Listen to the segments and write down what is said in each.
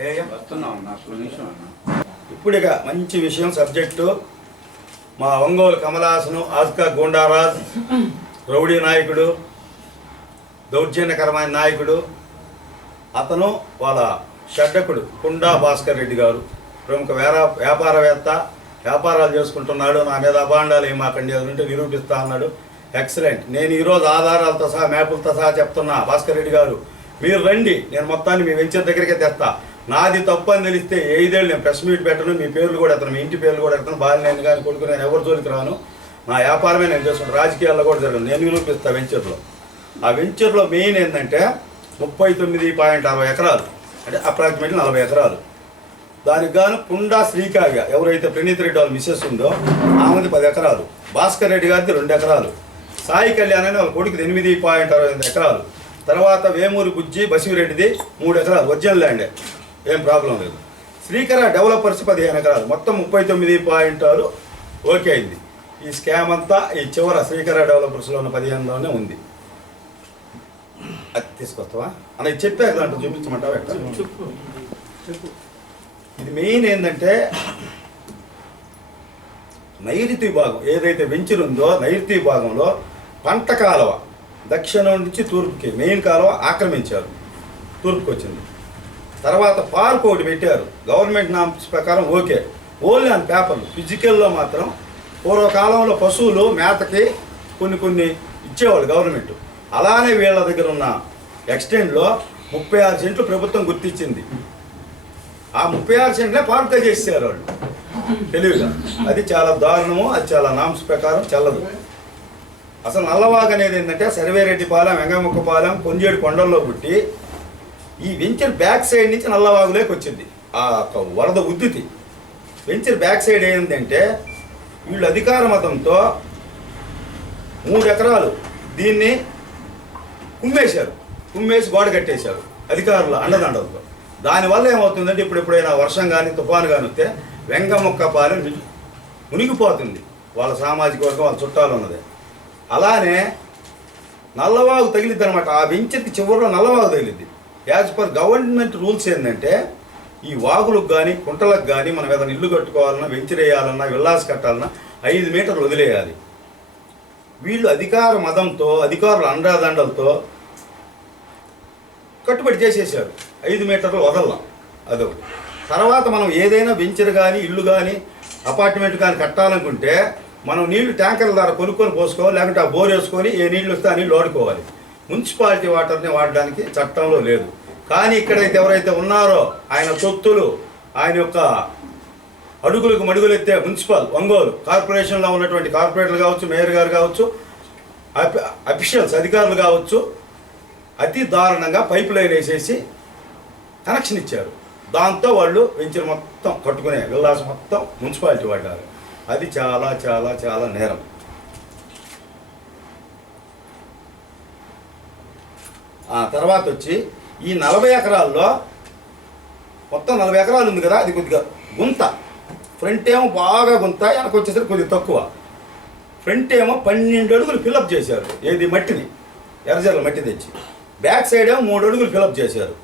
ఏయ్యా. వస్తున్నాం అన్న ఒక్క నిమిషం అన్న. ఇప్పుడు ఇక మంచి విషయం సబ్జెక్టు. మా ఒంగోలు కమలాసనం ఆస్కా గోండారాజ్ రౌడీ నాయకుడు దౌర్జన్యకరమైన నాయకుడు. అతను వాళ్ళ షడ్డకుడు కుండా భాస్కర్ రెడ్డి గారు. ప్రముఖ వేరా వ్యాపారవేత్త. వ్యాపారాలు చేసుకుంటున్నాడు. నా మీద అభాండాలు ఏమాకండి ఉంటే నిరూపిస్తా అన్నాడు. ఎక్సలెంట్. నేను ఈరోజు ఆధారాలతో సహా మ్యాపులతో సహా చెప్తున్నా భాస్కర్ రెడ్డి గారు. మీరు రండి. నేను మొత్తాన్ని మీ వెంచర్ దగ్గరికే తెస్తా. నాది తప్పు అని తెలిస్తే ఐదేళ్ళు నేను ప్రెస్ మీట్ పెట్టను. మీ పేర్లు కూడా ఎత్తాను. మీ ఇంటి పేర్లు కూడా ఎత్తాను. బాగా నేను కానీ కొడుకు నేను ఎవరి జోలికి రాను. నా వ్యాపారమే నేను చేసుకుంటాను రాజకీయాల్లో కూడా జరగదు నేను నిరూపిస్తా వెంచర్లో. ఆ వెంచర్లో మెయిన్ ఏంటంటే ముప్పై తొమ్మిది పాయింట్ అరవై ఎకరాలు. అంటే అప్రాక్సిమేట్లీ నలభై ఎకరాలు. దానికి గాను కుండా శ్రీకావ్య ఎవరైతే ప్రణీత్ రెడ్డి వాళ్ళ మిస్సెస్ ఉందో ఆమెది పది ఎకరాలు. భాస్కర్ రెడ్డి గారిది రెండు ఎకరాలు. సాయి కళ్యాణ్ అని వాళ్ళ కొడుకుది ఎనిమిది పాయింట్ అరవై ఎనిమిది ఎకరాలు. తర్వాత వేమూరి బుజ్జి బసిరెడ్డిది మూడు ఎకరాలు. ఒరిజినల్ ల్యాండే. ఏం ప్రాబ్లం లేదు. శ్రీకర డెవలపర్స్ పదిహేను ఎకరాలు. మొత్తం ముప్పై తొమ్మిది పాయింట్ ఆరు ఓకే అయింది. ఈ స్కామ్ అంతా ఈ చివర శ్రీకర డెవలపర్స్లో ఉన్న పదిహేనులోనే ఉంది. అది తీసుకొస్తావా? ఇది చెప్పాక దాంట్లో చూపించమంటావా ఎట్లా? ఇది మెయిన్ ఏంటంటే నైరుతి భాగం ఏదైతే వెంచర్ ఉందో నైరుతి భాగంలో పంట కాలువ దక్షిణం నుంచి తూర్పుకి మెయిన్ కాలువ ఆక్రమించారు. తూర్పుకి వచ్చింది తర్వాత పార్క్ ఒకటి పెట్టారు. గవర్నమెంట్ నామ్స్ ప్రకారం ఓకే. ఓన్లీ ఆన్ పేపర్లు. ఫిజికల్లో మాత్రం పూర్వకాలంలో పశువులు మేతకి కొన్ని కొన్ని ఇచ్చేవాళ్ళు గవర్నమెంట్. అలానే వీళ్ళ దగ్గర ఉన్న ఎక్స్టెండ్లో ముప్పై ఆరు సెంట్లు ప్రభుత్వం గుర్తించింది. ఆ ముప్పై ఆరు సెంట్లే పార్క్ చేసేసారు వాళ్ళు. తెలివిగా. అది చాలా దారుణము అది చాలా నామ్స్ ప్రకారం చల్లదు. అసలు నల్లవాగ్ అనేది ఏంటంటే సర్వేరెడ్డిపాలెం వెంగముఖపాలెం కొంజేడు కొండల్లో పుట్టి ఈ వెంచర్ బ్యాక్ సైడ్ నుంచి నల్లవాగులోకి వచ్చింది. ఆ యొక్క వరద ఉద్దితి వెంచర్ బ్యాక్ సైడ్ ఏంటంటే వీళ్ళు అధికార మతంతో మూడు ఎకరాలు దీన్ని కుమ్మేశారు. కుమ్మేసి గోడ కట్టేశారు అధికారుల అండదండలతో. దానివల్ల ఏమవుతుందంటే ఇప్పుడు ఎప్పుడైనా వర్షం కానీ తుఫాను కానీ వస్తే వెంగమొక్కపాలెం మునిగిపోతుంది. వాళ్ళ సామాజిక వర్గం వాళ్ళ చుట్టాలు ఉన్నది. అలానే నల్లవాగు తగిలిద్ది అనమాట ఆ వెంచర్కి చివరిలో నల్లవాగు తగిలిద్ది యాజ్ పర్ గవర్నమెంట్ రూల్స్ ఏంటంటే ఈ వాగులకు కానీ కుంటలకు కానీ మనం ఏదైనా ఇల్లు కట్టుకోవాలన్నా వెంచర్ వేయాలన్నా విల్లాస్ కట్టాలన్నా ఐదు మీటర్లు వదిలేయాలి. వీళ్ళు అధికార మదంతో అధికారుల అండాదండలతో కట్టుబడి చేసేసారు ఐదు మీటర్లు వదలలా. అదొకటి. తర్వాత మనం ఏదైనా వెంచర్ కానీ ఇల్లు కానీ అపార్ట్మెంట్ కానీ కట్టాలనుకుంటే మనం నీళ్ళు ట్యాంకర్ల ద్వారా కొనుక్కొని పోసుకోవాలి లేకుంటే ఆ బోర్ వేసుకొని ఏ నీళ్ళు వస్తే ఆ నీళ్ళు వాడుకోవాలి. మున్సిపాలిటీ వాటర్ని వాడడానికి చట్టంలో లేదు. కానీ ఇక్కడైతే ఎవరైతే ఉన్నారో ఆయన సొత్తులు ఆయన యొక్క అడుగులకు మడుగులు ఎత్తే మున్సిపల్ ఒంగోలు కార్పొరేషన్లో ఉన్నటువంటి కార్పొరేటర్లు కావచ్చు మేయర్ గారు కావచ్చు అఫీషియల్స్ అధికారులు కావచ్చు అతి దారుణంగా పైప్ లైన్ వేసేసి కనెక్షన్ ఇచ్చారు. దాంతో వాళ్ళు వెంచర్ మొత్తం కట్టుకునే విల్లాస్ మొత్తం మున్సిపాలిటీ వాడారు. అది చాలా చాలా చాలా నేరం. తర్వాత వచ్చి ఈ నలభై ఎకరాల్లో మొత్తం నలభై ఎకరాలు ఉంది కదా అది కొద్దిగా గుంత. ఫ్రంట్ ఏమో బాగా గుంత వెనక వచ్చేసరికి కొద్దిగా తక్కువ. ఫ్రంట్ ఏమో పన్నెండు అడుగులు ఫిలప్ చేశారు ఏది మట్టిని ఎర్రజర్ల మట్టి తెచ్చి. బ్యాక్ సైడ్ ఏమో మూడు అడుగులు ఫిలప్ చేశారు.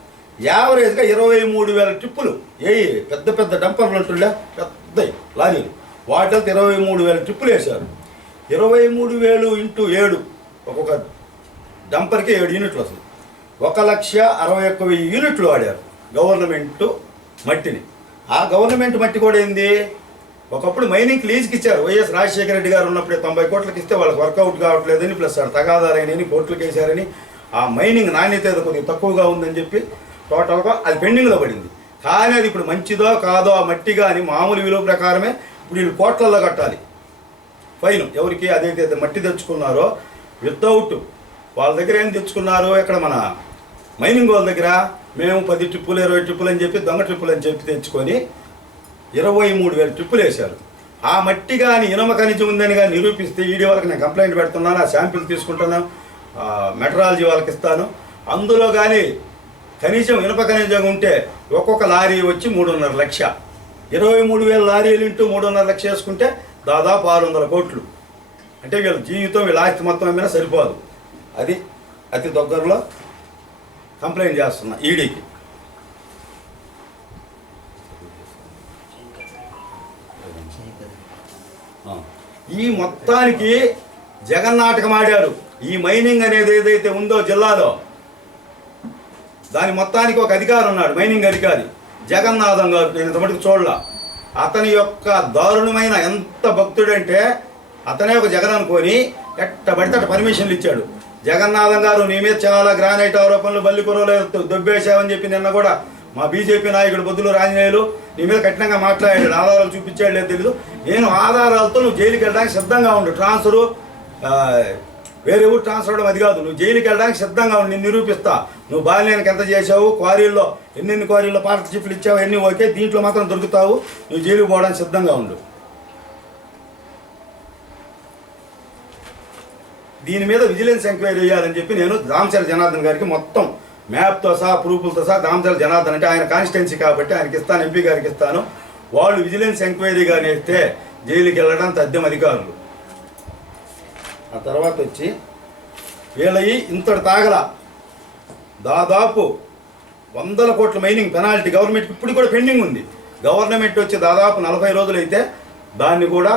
యావరేజ్గా ఇరవై మూడు వేల ట్రిప్పులు. ఏ పెద్ద పెద్ద డంపర్లు ఉంటుండే పెద్ద లారీలు. వాటితో ఇరవై మూడు వేల ట్రిప్పులు వేశారు. ఇరవై మూడు వేలు ఇంటూ ఏడు ఒక్కొక్క డంపర్కి ఏడు యూనిట్లు వస్తుంది ఒక లక్ష అరవై ఒక్క వెయ్యి యూనిట్లు వాడారు గవర్నమెంట్ మట్టిని. ఆ గవర్నమెంట్ మట్టి కూడా ఏంది? ఒకప్పుడు మైనింగ్ లీజ్కి ఇచ్చారు. వైఎస్ రాజశేఖర రెడ్డి గారు ఉన్నప్పుడే తొంభై కోట్లకి ఇస్తే వాళ్ళకి వర్కౌట్ కావట్లేదని ప్లస్ తగాదారైనని కోట్లకి వేశారని ఆ మైనింగ్ నాణ్యత ఏదో కొద్దిగా తక్కువగా ఉందని చెప్పి టోటల్గా అది పెండింగ్లో పడింది. కానీ అది ఇప్పుడు మంచిదో కాదో ఆ మట్టి కానీ మామూలు విలువ ప్రకారమే ఇప్పుడు వీళ్ళు కోట్లలో కట్టాలి. ఫైన్. ఎవరికి అదైతే మట్టి తెచ్చుకున్నారో వితౌట్ వాళ్ళ దగ్గర ఏం తెచ్చుకున్నారు? ఇక్కడ మన మైనింగ్ వాళ్ళ దగ్గర? మేము పది ట్రిప్పులు ఇరవై ట్రిప్పులు అని చెప్పి దొంగ ట్రిప్పులు అని చెప్పి తెచ్చుకొని ఇరవై మూడు వేల ట్రిప్పులు వేశారు. ఆ మట్టి కానీ ఇనమ ఖనిజం ఉందని కానీ నిరూపిస్తే ఈడీ వాళ్ళకి నేను కంప్లైంట్ పెడుతున్నాను ఆ శాంపిల్ తీసుకుంటున్నాను మెటరాలజీ వాళ్ళకి ఇస్తాను. అందులో కానీ కనీసం ఇనుప ఖనిజం ఉంటే ఒక్కొక్క లారీ వచ్చి మూడున్నర లక్ష. ఇరవై మూడు వేల లారీలు ఇంటూ మూడున్నర లక్ష వేసుకుంటే దాదాపు ఆరు వందల కోట్లు. అంటే వీళ్ళ జీవితం వీళ్ళ ఆస్తి మొత్తం అమ్మినా సరిపోదు. అది అతి దగ్గరలో కంప్లైంట్ చేస్తున్నా ఈడీకి. ఈ మొత్తానికి జగన్నాటకం ఆడారు ఈ మైనింగ్ అనేది ఏదైతే ఉందో జిల్లాలో దాని మొత్తానికి ఒక అధికారి ఉన్నాడు మైనింగ్ అధికారి. జగన్నాథం గారు నేను ఇంతమటుకు చూడలా. అతని యొక్క దారుణమైన ఎంత భక్తుడంటే అతనే ఒక జగన్ అనుకొని ఎట్ట పడితే అట్ట పర్మిషన్లు ఇచ్చాడు. జగన్నాథం గారు నీ మీద చాలా గ్రానైట్ ఆరోపణలు బల్లికురలో దొబ్బేశావని చెప్పి నిన్న కూడా మా బీజేపీ నాయకుడు బొద్దులు రాజనేయులు నీ మీద కఠినంగా మాట్లాడాడు. ఆధారాలు చూపించాడు లేదు తెలియదు నేను ఆధారాలతో నువ్వు జైలుకి వెళ్ళడానికి సిద్ధంగా ఉండు. ట్రాన్స్ఫరు వేరే ఊరు ట్రాన్స్ఫర్ అవ్వడం అది కాదు. నువ్వు జైలుకి వెళ్ళడానికి సిద్ధంగా ఉండి. నేను నిరూపిస్తా. నువ్వు బాల్యానికి ఎంత చేసావు క్వారీల్లో ఎన్నెన్ని క్వారీల్లో పార్ట్నర్షిప్లు ఇచ్చావు? ఎన్ని ఓకే దీంట్లో మాత్రం దొరుకుతావు? నువ్వు జైలుకి పోవడానికి సిద్ధంగా ఉండు. దీని మీద విజిలెన్స్ ఎంక్వైరీ చేయాలని చెప్పి నేను దామచర జనార్దన్ గారికి మొత్తం మ్యాప్తో సహా ప్రూఫ్లతో సహా దామచర జనార్దన్ అంటే ఆయన కాన్స్టిట్యున్సీ కాబట్టి ఆయనకి ఇస్తాను ఎంపీ గారికి ఇస్తాను. వాళ్ళు విజిలెన్స్ ఎంక్వైరీగా నేస్తే జైలుకి వెళ్ళడం తథ్యం అధికారులు. ఆ తర్వాత వచ్చి వీళ్ళయి ఇంతటి తాగల దాదాపు వందల కోట్ల మైనింగ్ పెనాల్టీ గవర్నమెంట్ ఇప్పుడు కూడా పెండింగ్ ఉంది. గవర్నమెంట్ వచ్చి దాదాపు నలభై రోజులైతే దాన్ని కూడా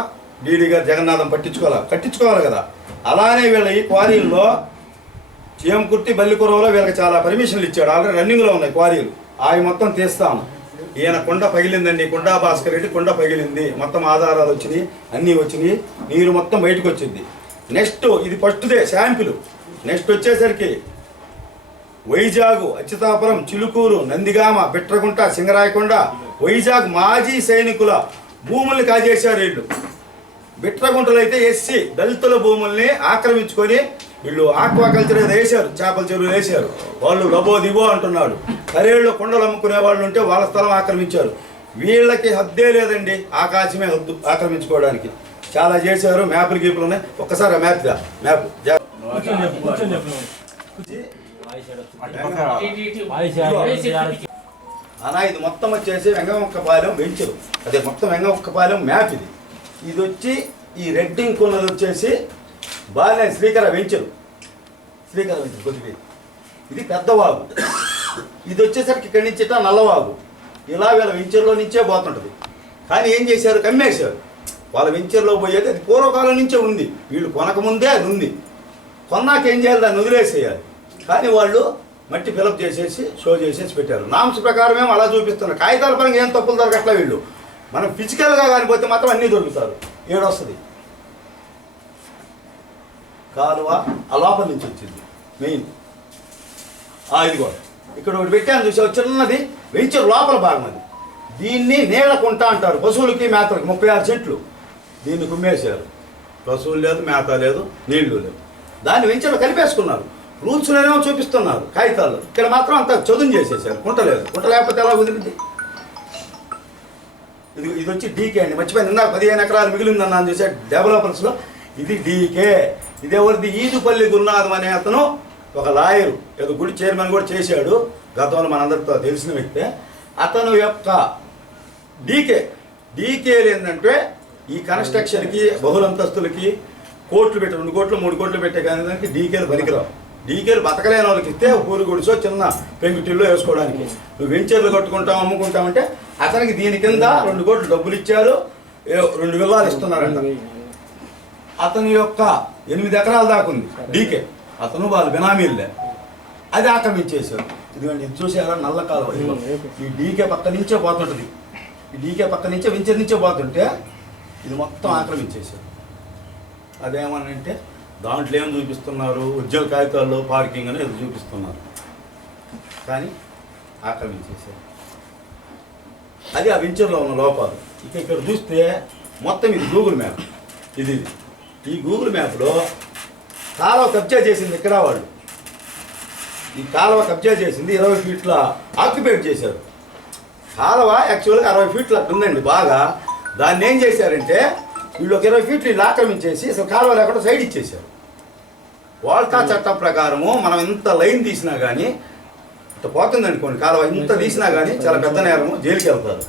డీడీ గారు జగన్నాథం పట్టించుకోవాలి? కట్టించుకోవాలి కదా. అలానే వీళ్ళ ఈ క్వారీల్లో చీమకుర్తి బల్లికురవలో వీళ్ళకి చాలా పర్మిషన్లు ఇచ్చాడు. ఆల్రెడీ రన్నింగ్లో ఉన్నాయి క్వారీలు. అవి మొత్తం తీస్తాము. ఈయన కొండ పగిలిందండి. కొండా భాస్కర్ రెడ్డి కొండ పగిలింది. మొత్తం ఆధారాలు వచ్చినాయి అన్నీ వచ్చినాయి. నీరు మొత్తం బయటకు వచ్చింది. నెక్స్ట్ ఇది ఫస్ట్దే శాంపిల్. నెక్స్ట్ వచ్చేసరికి వైజాగ్ అచ్యుతాపురం చిలుకూరు నందిగామ బిట్రగుంట సింగరాయకొండ వైజాగ్ మాజీ సైనికుల భూముల్ని కాజేశారు వీళ్ళు. బిట్రగుంటలు అయితే ఎస్సీ దళితుల భూముల్ని ఆక్రమించుకొని వీళ్ళు ఆక్వాకల్చర్ వేశారు చేపల చెరువులు వేశారు. వాళ్ళు లబో దిబో అంటున్నాడు. కరేళ్ళు కొండలు అమ్ముకునే వాళ్ళు ఉంటే వాళ్ళ స్థలం ఆక్రమించారు. వీళ్ళకి హద్దే లేదండి ఆకాశమే హద్దు ఆక్రమించుకోవడానికి. చాలా చేశారు మ్యాపులు గీపులు ఉన్నాయి. ఒక్కసారి ఆ మ్యాప్ మ్యాప్. అనా ఇది మొత్తం వచ్చేసి వెంగమొక్కపాలెం వెంచరు అదే మొత్తం వెంగమొక్కపాలెం మ్యాప్ ఇది. ఇది వచ్చి ఈ రెడ్ ఇంక్ ఉన్నది వచ్చేసి బాలే శ్రీకర వెంచరు. శ్రీకర వెంచరు కొద్దిపేరు ఇది పెద్దవాగు ఇది వచ్చేసరికి ఇక్కడి నుంచి నల్లవాగు ఇలా వీళ్ళ వెంచర్లో నుంచే పోతుంటుంది. కానీ ఏం చేశారు? కమ్మేశారు. వాళ్ళ వెంచర్లో పోయేది అది పూర్వకాలం నుంచే ఉంది. వీళ్ళు కొనకముందే అది ఉంది. కొన్నాక ఏం చేయాలి? దాన్ని వదిలేసేయాలి. కానీ వాళ్ళు మట్టి ఫిలప్ చేసేసి షో చేసేసి పెట్టారు. నామ్స్ ప్రకారం ఏమో అలా చూపిస్తున్నారు. కాగితాల పరంగా ఏం తప్పులు దొరకట్లే వీళ్ళు. మనం ఫిజికల్గా కానిపోతే మాత్రం అన్నీ దొరుకుతారు. ఏడొస్తుంది? కాలువ ఆ లోపల నుంచి వచ్చింది. మెయిన్. ఆ, ఇదిగో. ఇక్కడ ఒకటి పెట్టాను చూసావు? చిన్నది. వెంచర్ లోపల భాగం అది. దీన్ని నీళ్ళ అంటారు. పశువులకి మేతలకి. ముప్పై ఆరు చెట్లు. దీన్ని కుమ్మేశారు. పశువులు లేదు మేత లేదు నీళ్ళు లేవు దాన్ని వెంచర్లో కలిపేసుకున్నారు. రూల్స్లోనేమో చూపిస్తున్నారు. కాగితాల్లో. ఇక్కడ మాత్రం అంత చదును చేసేసారు. కుంట లేదు. కుంట లేకపోతే ఎలా కుదిరింది? ఇది ఇది వచ్చి డీకే అండి. మర్చిపోయింది ఇందాక పదిహేను ఎకరాలు మిగిలిందన్నాను చూసే డెవలపర్స్లో ఇది డీకే. ఇది ఎవరిది ఈదుపల్లి గురునాథం అనే అతను ఒక లాయరు ఏదో గుడి చైర్మన్ కూడా చేశాడు. గతంలో మనందరితో తెలిసిన వ్యక్తే. అతను యొక్క డీకే. డీకేలు ఏంటంటే ఈ కన్స్ట్రక్షన్కి బహుళంతస్తులకి కోట్లు పెట్టి రెండు కోట్లు మూడు కోట్లు పెట్టే కానీ దానికి డీకేలు పనికిరావు. డీకేలు బతకలేని వాళ్ళకి ఇస్తే ఊరు గుడిసో చిన్న పెంకుటిల్లో వేసుకోవడానికి. నువ్వు వెంచర్లు కట్టుకుంటావు అమ్ముకుంటామంటే అతనికి దీని కింద రెండు కోట్లు డబ్బులు ఇచ్చారు. ఏ- రెండు విల్లాలు ఇస్తున్నారంట. అతని యొక్క ఎనిమిది ఎకరాల దాకా ఉంది. డీకే. అతను వాళ్ళు బినామీలే. అది ఆక్రమించేశారు. ఇదిగోండి ఇది చూసారా నల్ల కాలువ. ఈ డీకే పక్క నుంచే పోతుంటుంది. ఈ డీకే పక్క నుంచే వెంచర్ నుంచే పోతుంటే ఇది మొత్తం ఆక్రమించేశారు. అదేమనంటే దాంట్లో ఏం చూపిస్తున్నారు? ఉద్యోగ కాగితాల్లో పార్కింగ్ అని ఏదో చూపిస్తున్నారు. కానీ ఆక్రమించేశారు. అది ఆ వెంచర్లో ఉన్న లోపాలు. ఇక ఇక్కడ చూస్తే మొత్తం ఇది గూగుల్ మ్యాప్ ఇది ఈ గూగుల్ మ్యాప్లో కాలువ కబ్జా చేసింది ఇక్కడ వాళ్ళు. ఈ కాలువ కబ్జా చేసింది ఇరవై ఫీట్ల ఆక్యుపేట్ చేశారు. కాలువ యాక్చువల్గా అరవై ఫీట్ల ఉందండి బాగా దాన్ని ఏం చేశారంటే వీళ్ళు ఒక ఇరవై ఫీట్లు వీళ్ళు ఆక్రమించేసి అసలు కాలువ లేకుండా సైడ్ ఇచ్చేశారు. వాల్టా చట్టం ప్రకారము మనం ఎంత లైన్ తీసినా కానీ పోతుంది అనుకోండి కాలువ ఇంత తీసినా కానీ చాలా పెద్ద నేరము జైలుకి వెళ్తారు.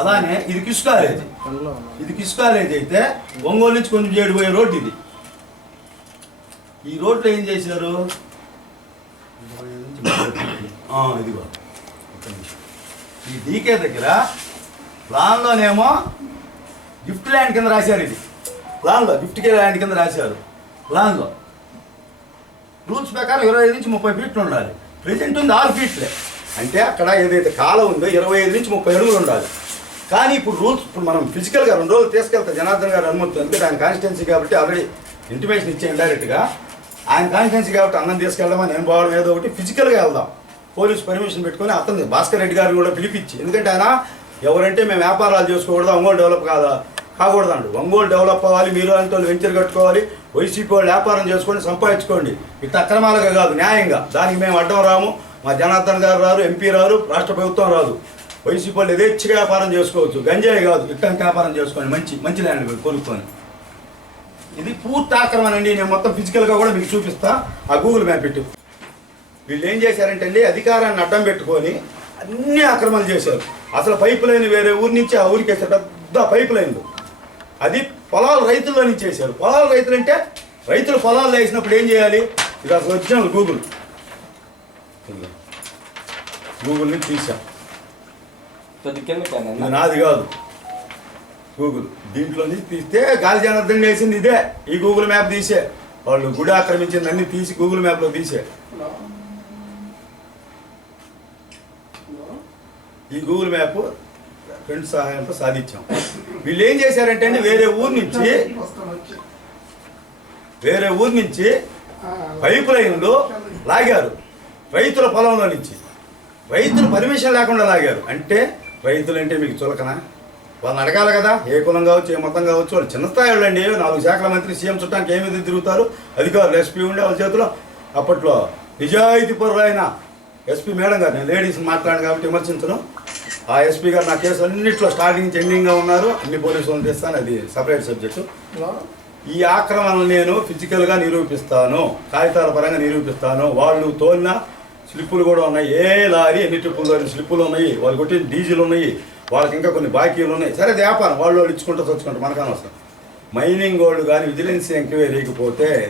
అలానే ఇది కిష్ కాలేజ్. ఇది కిష్ కాలేజ్ అయితే ఒంగోలు నుంచి కొంచెం చేడిపోయే రోడ్డు ఇది. ఈ రోడ్లో ఏం చేశారు? ఇదిగో. ఈ డీకే దగ్గర ప్లాన్లోనేమో గిఫ్ట్ ల్యాండ్ కింద రాశారు ఇది. ప్లాన్లో గిఫ్ట్ ల్యాండ్ కింద రాశారు. ప్లాన్లో. రూల్స్ ప్రకారం ఇరవై ఐదు నుంచి ముప్పై ఫీట్లు ఉండాలి. ప్రెజెంట్ ఉంది ఆరు ఫీట్లే అంటే అక్కడ ఏదైతే కాలం ఉందో ఇరవై ఐదు నుంచి ముప్పై అడుగులు ఉండాలి. కానీ ఇప్పుడు రూల్స్ ఇప్పుడు మనం ఫిజికల్గా రెండు రోజులు తీసుకెళ్తాం జనార్దన్ గారు అనుమతి ఎందుకంటే ఆయన కాన్స్టిట్యున్సీ కాబట్టి ఆల్రెడీ ఇంటిమేషన్ ఇచ్చేయండి డైరెక్ట్గా ఆయన కాన్స్టిట్యున్సీ కాబట్టి అన్నం తీసుకెళ్దామని నేను పోవడం ఏదో ఒకటి ఫిజికల్గా వెళ్దాం. పోలీస్ పర్మిషన్ పెట్టుకొని అతను భాస్కర్ రెడ్డి గారిని కూడా పిలిపించి. ఎందుకంటే ఆయన ఎవరంటే మేము వ్యాపారాలు చేసుకోకూడదు ఒంగోలు డెవలప్ కాదా? కాకూడదండి. ఒంగోలు డెవలప్ అవ్వాలి మీరు అంటే వాళ్ళు వెంచర్ కట్టుకోవాలి వైసీపీ వాళ్ళు వ్యాపారం చేసుకొని సంపాదించుకోండి. ఇట్ట అక్రమాలుగా కాదు న్యాయంగా. దానికి మేము అడ్డం రాము. మా జనార్దన్ గారు రారు ఎంపీ రారు రాష్ట్ర ప్రభుత్వం రాదు. వైసీపీ వాళ్ళు యథేచ్ఛగా వ్యాపారం చేసుకోవచ్చు. గంజాయి కాదు ఇట్టంకి వ్యాపారం చేసుకోండి. మంచి మంచి ల్యాండ్ కొనుక్కొని ఇది పూర్తి ఆక్రమణ అండి నేను మొత్తం ఫిజికల్గా కూడా మీకు చూపిస్తా. ఆ గూగుల్ మ్యాప్ పెట్టు వీళ్ళు ఏం చేశారంటే అండి అధికారాన్ని అడ్డం పెట్టుకొని అన్ని ఆక్రమణలు చేశారు. అసలు పైప్ లైన్ వేరే ఊరి నుంచి ఆ ఊరికి వేసే పెద్ద పైప్ లైన్లు. అది పొలాలు రైతుల్లో నుంచి వేశారు పొలాలు రైతులు అంటే రైతులు పొలాలు వేసినప్పుడు ఏం చేయాలి? ఇది అసలు ఒరిజినల్ గూగుల్. గూగుల్ నుంచి తీసాం నాది కాదు. గూగుల్ దీంట్లో నుంచి తీస్తే గాలి జనార్దన్ వేసింది ఇదే. ఈ గూగుల్ మ్యాప్ తీసే. వాళ్ళు గుడి ఆక్రమించింది అన్ని తీసి గూగుల్ మ్యాప్లో తీసే. ఈ గూగుల్ మ్యాప్ ఫ్రెండ్స్ సహాయంతో సాధించాం. వీళ్ళు ఏం చేశారంటే అండి వేరే ఊరు నుంచి వేరే ఊరు నుంచి పైపు లైన్లు లాగారు. రైతుల పొలంలో నుంచి. రైతులు పర్మిషన్ లేకుండా లాగారు. అంటే రైతులు అంటే మీకు చులకనా? వాళ్ళని అడగాలి కదా. ఏ కులం కావచ్చు ఏ మతం కావచ్చు వాళ్ళు చిన్న స్థాయి వాళ్ళండి నాలుగు శాఖల మంత్రి సీఎం చుట్టానికి ఏమి తిరుగుతారు? అధికారులు ఎస్పీ ఉండే వాళ్ళ చేతిలో అప్పట్లో నిజాయితీ పరులైన ఎస్పీ మేడం గారు నేను లేడీస్ మాట్లాడాను కాబట్టి విమర్శించను. ఆ ఎస్పీ గారు నా కేసు అన్నింటిలో స్టార్టింగ్ ఎండింగ్గా ఉన్నారు. అన్ని పోలీసులను తెస్తాను. అది సపరేట్ సబ్జెక్టు ఈ ఆక్రమణను నేను ఫిజికల్గా నిరూపిస్తాను. కాగితాల పరంగా నిరూపిస్తాను. వాళ్ళు తోలిన స్లిప్పులు కూడా ఉన్నాయి. ఏ లారీ ఎన్ని ట్రిప్పులు స్లిప్పులు ఉన్నాయి? వాళ్ళు కొట్టిన డీజిల్ ఉన్నాయి. వాళ్ళకి ఇంకా కొన్ని బాకీలు ఉన్నాయి. సరే వ్యాపారం. వాళ్ళు వాళ్ళు ఇచ్చుకుంటూ తెచ్చుకుంటారు మనకు అనవసరం. మైనింగ్ వాళ్ళు కానీ విజిలెన్స్ ఎంక్వైరీకి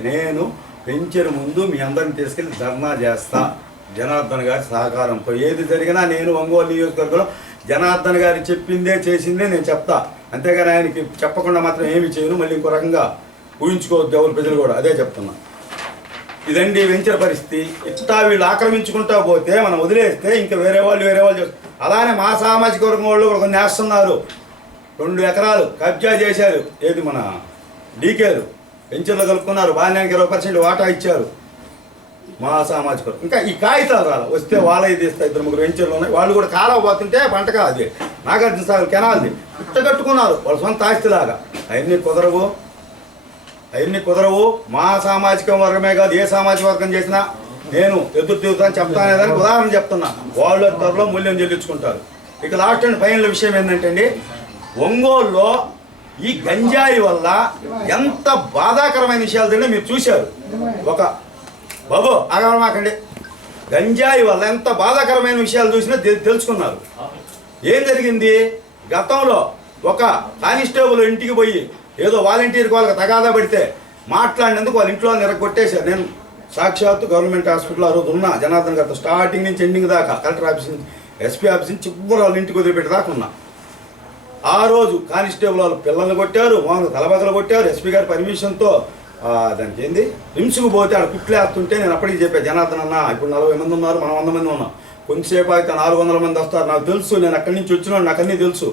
నేను పెంచర్ ముందు మీ అందరిని తీసుకెళ్ళి ధర్నా చేస్తా. జనార్దన్ గారి సహకారంతో ఏది జరిగినా నేను ఒంగోలు నియోజకవర్గంలో జనార్దన్ గారు చెప్పిందే చేసిందే నేను చెప్తా. అంతేగాని ఆయనకి చెప్పకుండా మాత్రం ఏమి చేయను. మళ్ళీ ఇంకో రకంగా ఊహించుకోవద్దు ఎవరు ప్రజలు కూడా. అదే చెప్తున్నా. ఇదండి వెంచర్ పరిస్థితి. ఇట్లా వీళ్ళు ఆక్రమించుకుంటా పోతే మనం వదిలేస్తే ఇంకా వేరే వాళ్ళు వేరే వాళ్ళు అలానే మా సామాజిక వర్గం వాళ్ళు ఒక నేస్తున్నారు రెండు ఎకరాలు కబ్జా చేశారు. ఏది మన డీకేలు. వెంచర్లో కలుపుకున్నారు. బాగానే ఇరవై పర్సెంట్ వాటా ఇచ్చారు. మా సామాజిక ఇంకా ఈ కాగితాలు రాల వస్తే వాళ్ళ తీస్తా ఇద్దరు ముగ్గురు వెంచర్లు ఉన్నాయి. వాళ్ళు కూడా కాలం పోతుంటే పంట కాదు. నాగార్జున సాగర్ కెనాల్ది ఇట్ట కట్టుకున్నారు. వాళ్ళ సొంత ఆస్తిలాగా. అవన్నీ కుదరవు. అవన్నీ కుదరవు. మా సామాజిక వర్గమే కాదు. ఏ సామాజిక వర్గం చేసినా నేను ఎదురు తిరుగుతాను చెప్తానే దానికి ఉదాహరణ చెప్తున్నా. వాళ్ళ త్వరలో మూల్యం చెల్లించుకుంటారు. ఇక లాస్ట్ అండ్ ఫైనల్ విషయం ఏంటంటే అండి ఒంగోలులో ఈ గంజాయి వల్ల ఎంత బాధాకరమైన విషయాలు తిన్నా మీరు చూశారు. ఒక బాబు. ఆగమాకండి గంజాయి వల్ల ఎంత బాధాకరమైన విషయాలు చూసినా తెలుసుకున్నారు. ఏం జరిగింది? గతంలో ఒక కానిస్టేబుల్ ఇంటికి పోయి ఏదో వాలంటీర్కి వాళ్ళకి తగాదా పడితే మాట్లాడినందుకు వాళ్ళ ఇంట్లో నిరగొట్టేశారు నేను సాక్షాత్తు గవర్నమెంట్ హాస్పిటల్ ఆ రోజు ఉన్నా జనార్దన్ గారితో స్టార్టింగ్ నుంచి ఎండింగ్ దాకా కలెక్టర్ ఆఫీస్ నుంచి ఎస్పీ ఆఫీస్ నుంచి చివరి వాళ్ళ ఇంటికి వదిలిపెట్టి దాకా ఉన్నా. ఆ రోజు కానిస్టేబుల్ వాళ్ళు పిల్లల్ని కొట్టారు మామూలు తలబగలు కొట్టారు ఎస్పీ గారి పర్మిషన్తో దానికి ఏంది? హింసకు పోతే ఆడ కుట్లేస్తుంటే నేను అప్పటికి చెప్పా జనార్దన్ అన్న ఇప్పుడు నలభై మంది ఉన్నారు మనం వంద మంది ఉన్నాం. కొంతసేపు అయితే నాలుగు వందల మంది వస్తారు. నాకు తెలుసు నేను అక్కడి నుంచి వచ్చిన నాకు అన్నీ తెలుసు.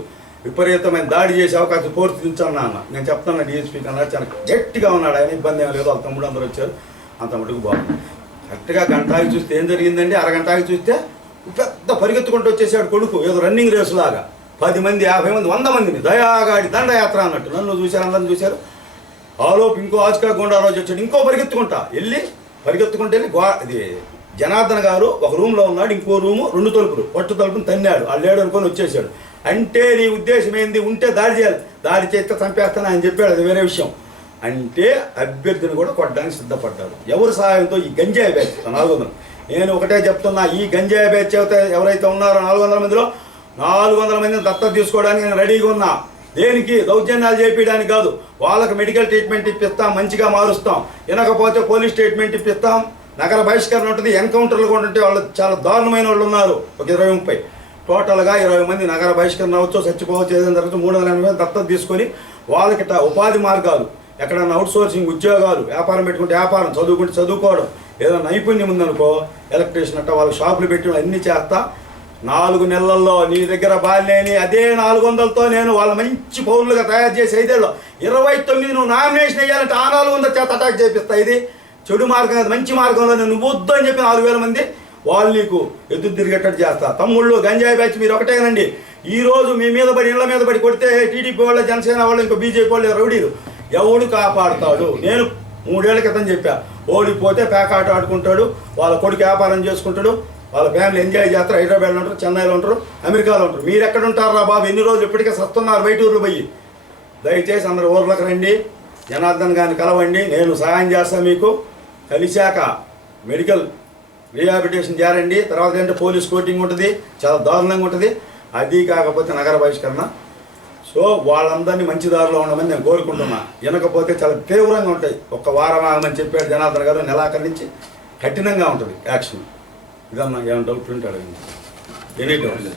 విపరీతమైన దాడి చేసే అవకాశం పూర్తించాను అన్న నేను చెప్తాను డిఎస్పీ కన్నా చాలా గట్టిగా ఉన్నాడు ఆయన ఇబ్బంది ఏం లేదు వాళ్ళ తమ్ముడు అందరూ వచ్చారు. అంత మటుకు బాగుంది కరెక్ట్గా గంటాకి చూస్తే ఏం జరిగిందండి? అరగంటకి చూస్తే పెద్ద పరిగెత్తుకుంటూ వచ్చేసాడు కొడుకు ఏదో రన్నింగ్ రేసు లాగా. పది మంది యాభై మంది వంద మందిని దయాగాడి దండయాత్ర అన్నట్టు. నన్ను చూశారు అందరిని చూశారు. ఆలోపు ఇంకో ఆజ్కా గుండా రోజు వచ్చాడు. ఇంకో పరిగెత్తుకుంటా. వెళ్ళి పరిగెత్తుకుంటే వెళ్ళి గో ఇది జనార్దన్ గారు ఒక రూమ్లో ఉన్నాడు ఇంకో రూము రెండు తలుపులు పట్టు తలుపుని తన్నాడు. ఆ లేడు అనుకొని వచ్చేసాడు. అంటే నీ ఉద్దేశం ఏంది? ఉంటే దాడి చేయాలి. దాడి చేస్తే చంపేస్తాను అని చెప్పాడు. అది వేరే విషయం. అంటే అభ్యర్థిని కూడా కొట్టడానికి సిద్ధపడ్డారు ఎవరి సహాయంతో ఈ గంజాయి బ్యాచ్ నాలుగు వందలు. నేను ఒకటే చెప్తున్నా ఈ గంజాయి బ్యాచ్ అయితే ఎవరైతే ఉన్నారో నాలుగు వందల మందిలో నాలుగు వందల మందిని దత్తత తీసుకోవడానికి నేను రెడీగా ఉన్నా. దేనికి? దౌర్జన్యాలు చేపించడానికి కాదు. వాళ్ళకి మెడికల్ ట్రీట్మెంట్ ఇప్పిస్తాం మంచిగా మారుస్తాం. వినకపోతే పోలీస్ ట్రీట్మెంట్ ఇప్పిస్తాం. నగర బహిష్కరణ ఉంటుంది ఎన్కౌంటర్లు కూడా ఉంటే వాళ్ళు చాలా దారుణమైన వాళ్ళు ఉన్నారు. ఒక ఇరవై ముప్పై. టోటల్గా ఇరవై మంది నగర బహిష్కరణ అవ్వచ్చు చచ్చిపోవచ్చు ఏదైనా తర్వాత మూడు వందల ఎనభై దత్తత తీసుకొని వాళ్ళకి ఇట్లా ఉపాధి మార్గాలు ఎక్కడన్నా అవుట్ సోర్సింగ్ ఉద్యోగాలు వ్యాపారం పెట్టుకుంటే వ్యాపారం చదువుకుంటే చదువుకోవడం ఏదైనా నైపుణ్యం ఉందనుకో ఎలక్ట్రీషియన్ అట్ట వాళ్ళ షాపులు పెట్టి అన్ని చేస్తా నాలుగు నెలల్లో నీ దగ్గర బాలేని అదే నాలుగు వందలతో నేను వాళ్ళ మంచి పౌరులుగా తయారు చేసి ఐదేళ్ళు ఇరవై తొమ్మిది నువ్వు నామినేషన్ వేయాలంటే ఆ నాలుగు వందల చేత అటాక్ చేపిస్తా. ఇది చెడు మార్గం మంచి మార్గంలో నేను నువ్వు వద్దు అని చెప్పి నాలుగు వేల మంది వాళ్ళు నీకు ఎదురు తిరిగేటట్టు చేస్తా. తమ్ముళ్ళు గంజాయి బ్యాచ్ మీరు ఒకటేనండి ఈ రోజు మీ మీద పడి ఇళ్ళ మీద పడి కొడితే టీడీపీ వాళ్ళ జనసేన వాళ్ళు ఇంకో బీజేపీ వాళ్ళు రౌడీలు. ఎవడు కాపాడుతాడు? నేను మూడేళ్ళ క్రితం చెప్పా. ఓడిపోతే పేకాట ఆడుకుంటాడు వాళ్ళ కొడుకు వ్యాపారం చేసుకుంటాడు వాళ్ళ ఫ్యామిలీ ఎంజాయ్ చేస్తారు. హైదరాబాద్లో ఉంటారు చెన్నైలో ఉంటారు అమెరికాలో ఉంటారు. మీరు ఎక్కడ ఉంటారా బాబు? ఎన్ని రోజులు ఇప్పటికే సత్తున్నారు? బయట ఊర్లు పోయి. దయచేసి అందరు ఊర్లకు రండి. జనార్దన్ గారిని కలవండి. నేను సహాయం చేస్తాను మీకు. కలిశాక మెడికల్ రీహాబిలిటేషన్ చేరండి. తర్వాత ఏంటంటే పోలీస్ కోటింగ్ ఉంటుంది. చాలా దారుణంగా ఉంటుంది. అది కాకపోతే నగర బహిష్కరణ. సో వాళ్ళందరినీ మంచి దారిలో ఉండమని నేను కోరుకుంటున్నా. వినకపోతే చాలా తీవ్రంగా ఉంటాయి. ఒక్క వారం ఆగమని చెప్పాడు జనార్దన్ గారు. నెలాఖరు నుంచి కఠినంగా ఉంటుంది యాక్షన్. இதான் நான் என் டவுட் பிரிண்ட் அடையணும். Any doubt